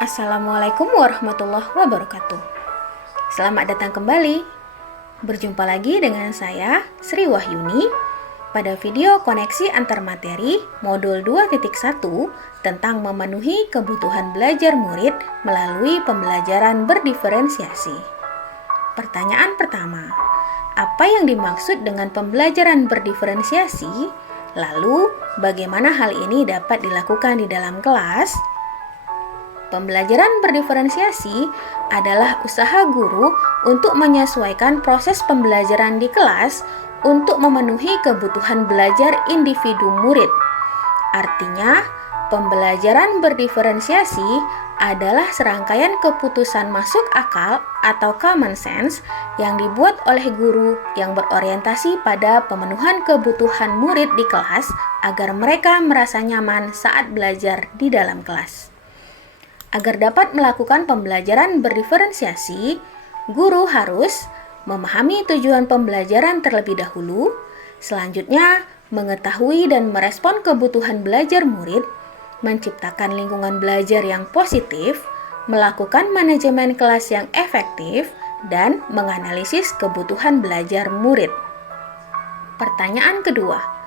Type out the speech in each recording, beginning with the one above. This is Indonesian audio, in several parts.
Assalamualaikum warahmatullahi wabarakatuh. Selamat datang kembali. Berjumpa lagi dengan saya, Sri Wahyuni, pada video koneksi antar materi modul 2.1 tentang memenuhi kebutuhan belajar murid melalui pembelajaran berdiferensiasi. Pertanyaan pertama, apa yang dimaksud dengan pembelajaran berdiferensiasi? Lalu, bagaimana hal ini dapat dilakukan di dalam kelas? Pembelajaran berdiferensiasi adalah usaha guru untuk menyesuaikan proses pembelajaran di kelas untuk memenuhi kebutuhan belajar individu murid. Artinya, pembelajaran berdiferensiasi adalah serangkaian keputusan masuk akal atau common sense yang dibuat oleh guru yang berorientasi pada pemenuhan kebutuhan murid di kelas agar mereka merasa nyaman saat belajar di dalam kelas. Agar dapat melakukan pembelajaran berdiferensiasi, guru harus memahami tujuan pembelajaran terlebih dahulu, selanjutnya mengetahui dan merespon kebutuhan belajar murid, menciptakan lingkungan belajar yang positif, melakukan manajemen kelas yang efektif, dan menganalisis kebutuhan belajar murid. Pertanyaan kedua,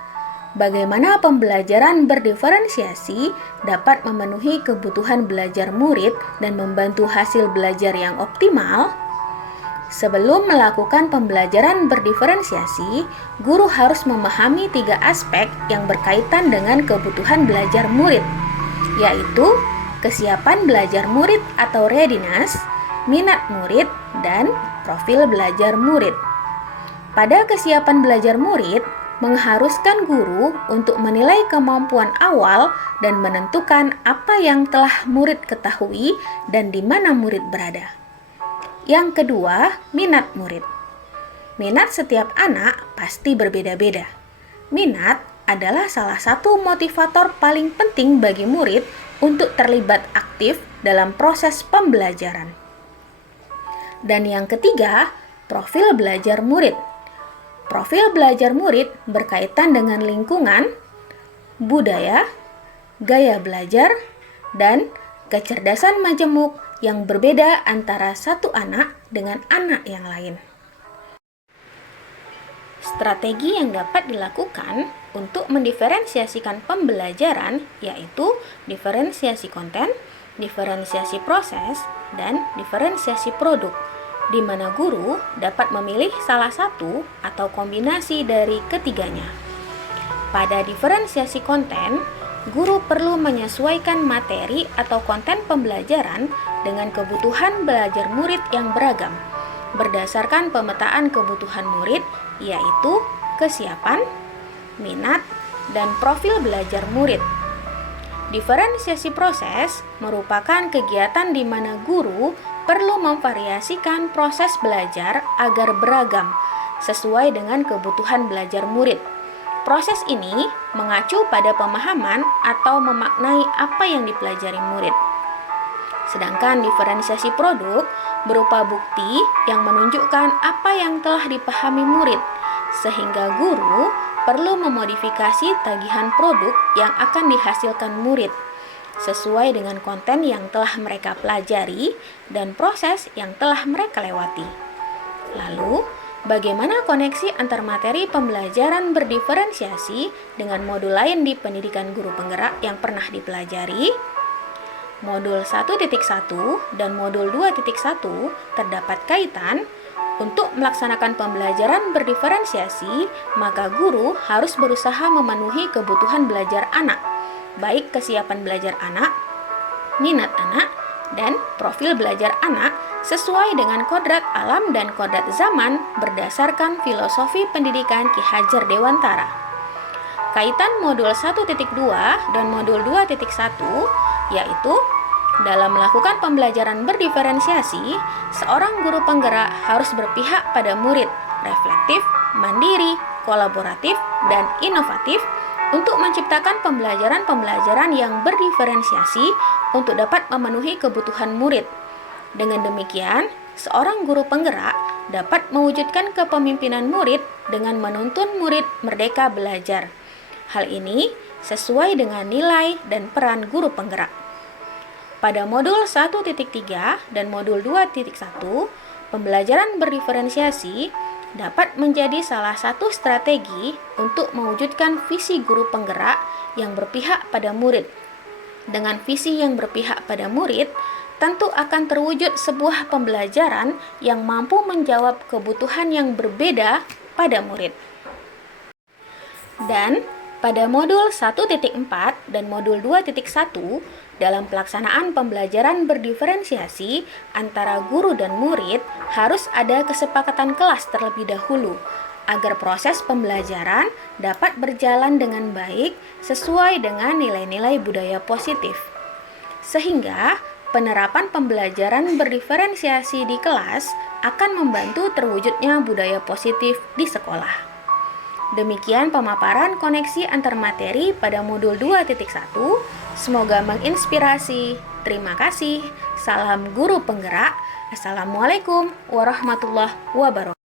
bagaimana pembelajaran berdiferensiasi dapat memenuhi kebutuhan belajar murid dan membantu hasil belajar yang optimal? Sebelum melakukan pembelajaran berdiferensiasi, guru harus memahami 3 aspek yang berkaitan dengan kebutuhan belajar murid, yaitu kesiapan belajar murid atau readiness, minat murid, dan profil belajar murid. Pada kesiapan belajar murid, mengharuskan guru untuk menilai kemampuan awal dan menentukan apa yang telah murid ketahui dan di mana murid berada. Yang kedua, minat murid. Minat setiap anak pasti berbeda-beda. Minat adalah salah satu motivator paling penting bagi murid untuk terlibat aktif dalam proses pembelajaran. Dan yang ketiga, profil belajar murid. Profil belajar murid berkaitan dengan lingkungan, budaya, gaya belajar, dan kecerdasan majemuk yang berbeda antara satu anak dengan anak yang lain. Strategi yang dapat dilakukan untuk mendiferensiasikan pembelajaran yaitu diferensiasi konten, diferensiasi proses, dan diferensiasi produk, di mana guru dapat memilih salah satu atau kombinasi dari ketiganya. Pada diferensiasi konten, guru perlu menyesuaikan materi atau konten pembelajaran dengan kebutuhan belajar murid yang beragam, berdasarkan pemetaan kebutuhan murid, yaitu kesiapan, minat, dan profil belajar murid. Diferensiasi proses merupakan kegiatan di mana guru perlu memvariasikan proses belajar agar beragam sesuai dengan kebutuhan belajar murid. Proses ini mengacu pada pemahaman atau memaknai apa yang dipelajari murid. Sedangkan diferensiasi produk berupa bukti yang menunjukkan apa yang telah dipahami murid, sehingga guru perlu memodifikasi tagihan produk yang akan dihasilkan murid sesuai dengan konten yang telah mereka pelajari dan proses yang telah mereka lewati. Lalu, bagaimana koneksi antar materi pembelajaran berdiferensiasi dengan modul lain di pendidikan guru penggerak yang pernah dipelajari? Modul 1.1 dan modul 2.1 terdapat kaitan. Untuk melaksanakan pembelajaran berdiferensiasi, maka guru harus berusaha memenuhi kebutuhan belajar anak, baik kesiapan belajar anak, minat anak, dan profil belajar anak sesuai dengan kodrat alam dan kodrat zaman berdasarkan filosofi pendidikan Ki Hajar Dewantara. Kaitan modul 1.2 dan modul 2.1 yaitu dalam melakukan pembelajaran berdiferensiasi, seorang guru penggerak harus berpihak pada murid, reflektif, mandiri, kolaboratif, dan inovatif untuk menciptakan pembelajaran-pembelajaran yang berdiferensiasi untuk dapat memenuhi kebutuhan murid. Dengan demikian, seorang guru penggerak dapat mewujudkan kepemimpinan murid dengan menuntun murid merdeka belajar. Hal ini sesuai dengan nilai dan peran guru penggerak. Pada modul 1.3 dan modul 2.1, pembelajaran berdiferensiasi dapat menjadi salah satu strategi untuk mewujudkan visi guru penggerak yang berpihak pada murid. Dengan visi yang berpihak pada murid, tentu akan terwujud sebuah pembelajaran yang mampu menjawab kebutuhan yang berbeda pada murid. Dan pada modul 1.4 dan modul 2.1, dalam pelaksanaan pembelajaran berdiferensiasi antara guru dan murid harus ada kesepakatan kelas terlebih dahulu agar proses pembelajaran dapat berjalan dengan baik sesuai dengan nilai-nilai budaya positif. Sehingga penerapan pembelajaran berdiferensiasi di kelas akan membantu terwujudnya budaya positif di sekolah. Demikian pemaparan koneksi antar materi pada modul 2.1. Semoga menginspirasi. Terima kasih. Salam guru penggerak. Assalamualaikum warahmatullahi wabarakatuh.